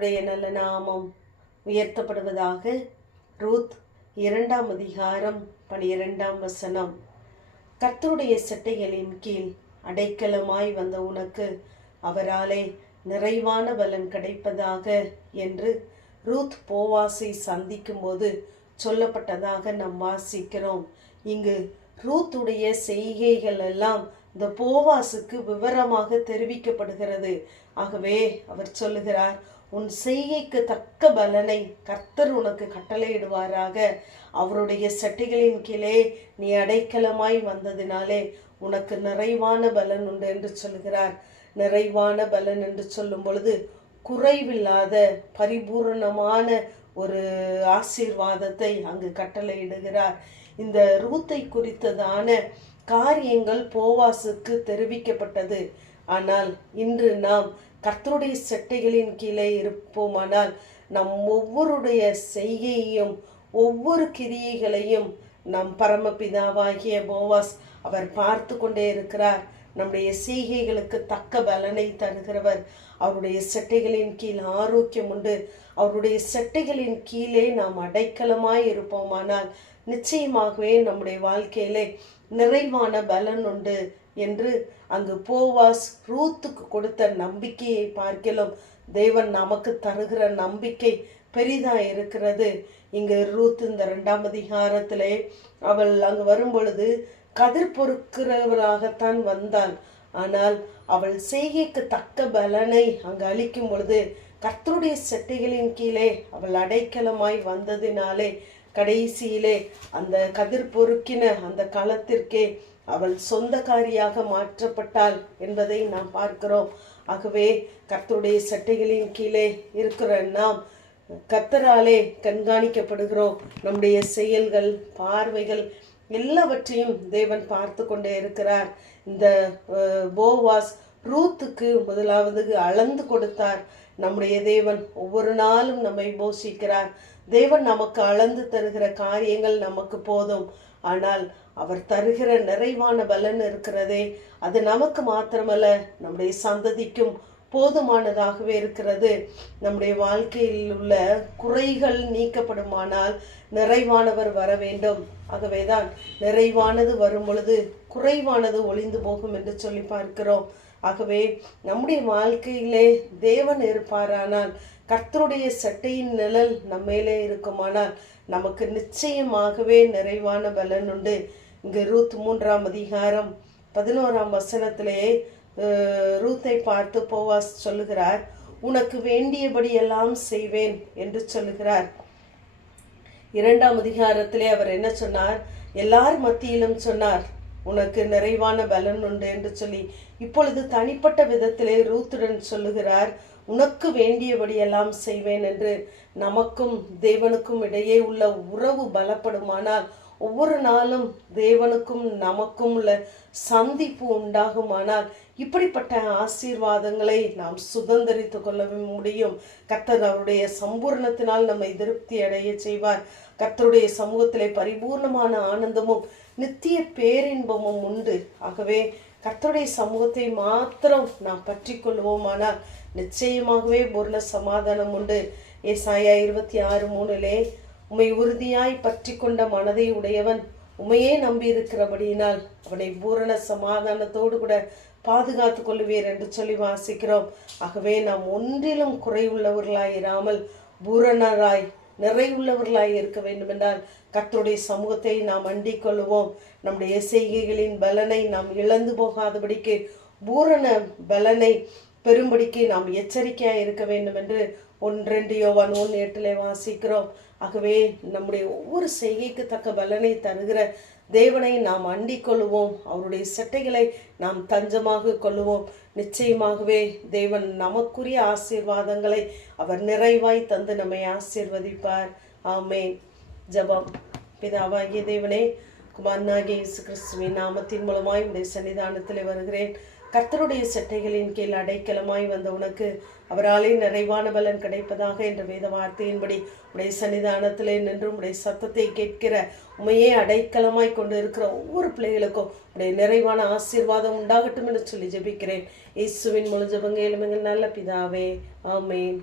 உடைய நல்ல நாமம் உயர்த்தப்படுவதாக. ரூத் 2ஆம் அதிகாரம் 12ஆம் வசனம். கர்த்தருடைய செட்டைகளின் கீழ் அடைக்கலமாய் வந்த உனக்கு அவராலே நிறைவான பலன் கிடைப்பதாக என்று ரூத் போவாசை சந்திக்கும் போது சொல்லப்பட்டதாக நாம் வாசிக்கிறோம். இங்கு ரூத்துடைய செய்கைகள் எல்லாம் இந்த போவாசுக்கு விவரமாக தெரிவிக்கப்படுகிறது. ஆகவே அவர் சொல்லுகிறார், உன் செய்கைக்கு தக்க பலனை கர்த்தர் உனக்கு கட்டளையிடுவாராக. அவருடைய சட்டைகளின் கீழே நீ அடைக்கலமாய் வந்ததினாலே உனக்கு நிறைவான பலன் உண்டு என்று சொல்கிறார். நிறைவான பலன் என்று சொல்லும் பொழுது குறைவில்லாத பரிபூர்ணமான ஒரு ஆசீர்வாதத்தை அங்கு கட்டளையிடுகிறார். இந்த ரூத்தை குறித்ததான காரியங்கள் போவாசுக்கு தெரிவிக்கப்பட்டது. ஆனால் இன்று நாம் கர்த்தருடைய செட்டைகளின் கீழே இருப்போமானால் நம் ஒவ்வொருடைய செய்கையையும் ஒவ்வொரு கிரியைகளையும் நம் பரமபிதாவாகிய போவாஸ் அவர் பார்த்து கொண்டே இருக்கிறார். நம்முடைய செய்கைகளுக்கு தக்க பலனை தருகிறவர். அவருடைய செட்டைகளின் கீழ் ஆரோக்கியம் உண்டு. அவருடைய செட்டைகளின் கீழே நாம் அடைக்கலமாய் இருப்போமானால் நிச்சயமாகவே நம்முடைய வாழ்க்கையிலே நிறைவான பலன் உண்டு என்று அங்கு போவாஸ் ரூத்துக்கு கொடுத்த நம்பிக்கையை பார்க்கலாம். தேவன் நமக்கு தருகிற நம்பிக்கை பெரிதா இருக்கிறது. இங்கு ரூத் இந்த 2ஆம் அதிகாரத்திலே அவள் அங்கு வரும் பொழுது கதிர் பொறுக்கிறவராகத்தான் வந்தாள். ஆனால் அவள் செய்கைக்கு தக்க பலனை அங்கு அளிக்கும் பொழுது கர்த்தருடைய செட்டைகளின் கீழே அவள் அடைக்கலமாய் வந்ததினாலே கடைசியிலே அந்த கதிர் பொறுக்கின அந்த களத்திற்கே அவள் சொந்தக்காரியாக மாற்றப்பட்டாள் என்பதை நாம் பார்க்கிறோம். ஆகவே கர்த்தருடைய சட்டைகளின் கீழே இருக்கிற நாம் கர்த்தராலே கண்காணிக்கப்படுகிறோம். நம்முடைய செயல்கள், பார்வைகள் எல்லாவற்றையும் தேவன் பார்த்து கொண்டே இருக்கிறார். இந்த போவாஸ் ரூத்துக்கு முதலாவது அளந்து கொடுத்தார். நம்முடைய தேவன் ஒவ்வொரு நாளும் நம்மை போஷிக்கிறார். தேவன் நமக்கு அளந்து தருகிற காரியங்கள் நமக்கு போதும். ஆனால் அவர் தருகிற நிறைவான பலன் இருக்கிறதே, அது நமக்கு மாத்திரமல்ல நம்முடைய சந்ததிக்கும் போதுமானதாகவே இருக்கிறது. நம்முடைய வாழ்க்கையில் உள்ள குறைகள் நீக்கப்படுமானால் நிறைவானவர் வர வேண்டும். ஆகவேதான் நிறைவானது வரும் பொழுது குறைவானது ஒளிந்து போகும் என்று சொல்லி பார்க்கிறோம். ஆகவே நம்முடைய வாழ்க்கையிலே தேவன் இருப்பாரானால், கர்த்தருடைய சட்டையின் நிழல் நம்மேலே இருக்குமானால் நமக்கு நிச்சயமாகவே நிறைவான பலன் உண்டு. இங்கு ரூத் 3ஆம் அதிகாரம் 11ஆம் வசனத்திலே ரூத்தை பார்த்து போவாஸ் சொல்லுகிறார், உனக்கு வேண்டியபடி எல்லாம் செய்வேன் என்று சொல்லுகிறார். 2ஆம் அதிகாரத்திலே அவர் என்ன சொன்னார்? எல்லார் மத்தியிலும் சொன்னார், உனக்கு நிறைவான பலன் உண்டு என்று சொல்லி. இப்பொழுது தனிப்பட்ட விதத்திலே ரூத்துடன் சொல்லுகிறார், உனக்கு வேண்டியபடி எல்லாம் செய்வேன் என்று. நமக்கும் தேவனுக்கும் இடையே உள்ள உறவு பலப்படுமானால், ஒவ்வொரு நாளும் தேவனுக்கும் நமக்கும் உள்ள சந்திப்பு உண்டாகுமானால் இப்படிப்பட்ட ஆசீர்வாதங்களை நாம் சுதந்திரித்து கொள்ள முடியும். கர்த்தர் அவருடைய சம்பூர்ணத்தினால் நம்மை திருப்தி அடைய செய்வார். கர்த்தருடைய சமூகத்திலே பரிபூர்ணமான ஆனந்தமும் நித்திய பேரின்பமும் உண்டு. ஆகவே கர்த்தருடைய சமூகத்தை மாத்திரம் நாம் பற்றி கொள்வோமானால் நிச்சயமாகவே பூர்ண சமாதானம் உண்டு. ஏசாயா 26:3 உம்மை உறுதியாய் பற்றி கொண்ட மனதை உடையவன் உமையே நம்பி இருக்கிறபடியினால் அவனை பூரண சமாதானத்தோடு கூட பாதுகாத்து கொள்ளுவீர் என்று சொல்லி வாசிக்கிறோம். ஆகவே நாம் ஒன்றிலும் குறை உள்ளவர்களாய் இராமல் பூரணராய் நிறைவுள்ளவர்களாய் இருக்க வேண்டும் என்றால் கர்த்தருடைய சமூகத்தை நாம் அண்டிக் கொள்ளுவோம். நம்முடைய செய்கைகளின் பலனை நாம் இழந்து போகாதபடிக்கு பூரண பலனை பெரும்படிக்கு நாம் எச்சரிக்கையாக இருக்க வேண்டும் என்று 1 யோவான் 1:8 வாசிக்கிறோம். ஆகவே நம்முடைய ஒவ்வொரு செய்கைக்கு தக்க பலனை தருகிற தேவனை நாம் அண்டிக் கொள்ளுவோம். அவருடைய சட்டைகளை நாம் தஞ்சமாக கொள்ளுவோம். நிச்சயமாகவே தேவன் நமக்குரிய ஆசீர்வாதங்களை அவர் நிறைவாய் தந்து நம்மை ஆசீர்வதிப்பார். ஆமென். ஜெபம். பிதாவாகிய தேவனே, குமாரனாகிய இயேசு கிறிஸ்துவின் நாமத்தின் மூலமாய் உடைய சன்னிதானத்தில் வருகிறேன். கர்த்தருடைய சட்டைகளின் கீழ் அடைக்கலமாய் வந்த உனக்கு அவராலே நிறைவான பலன் கிடைப்பதாக என்ற வேத வார்த்தையின்படி உடைய சன்னிதானத்திலே நின்று உடைய சத்தத்தை கேட்கிற உமையே அடைக்கலமாய் கொண்டு இருக்கிற ஒவ்வொரு பிள்ளைகளுக்கும் உடைய நிறைவான ஆசீர்வாதம் உண்டாகட்டும் என்று சொல்லி ஜெபிக்கிறேன். இயேசுவின் மூலம் ஜெபங்க எங்கள் நல்ல பிதாவே. ஆமென்.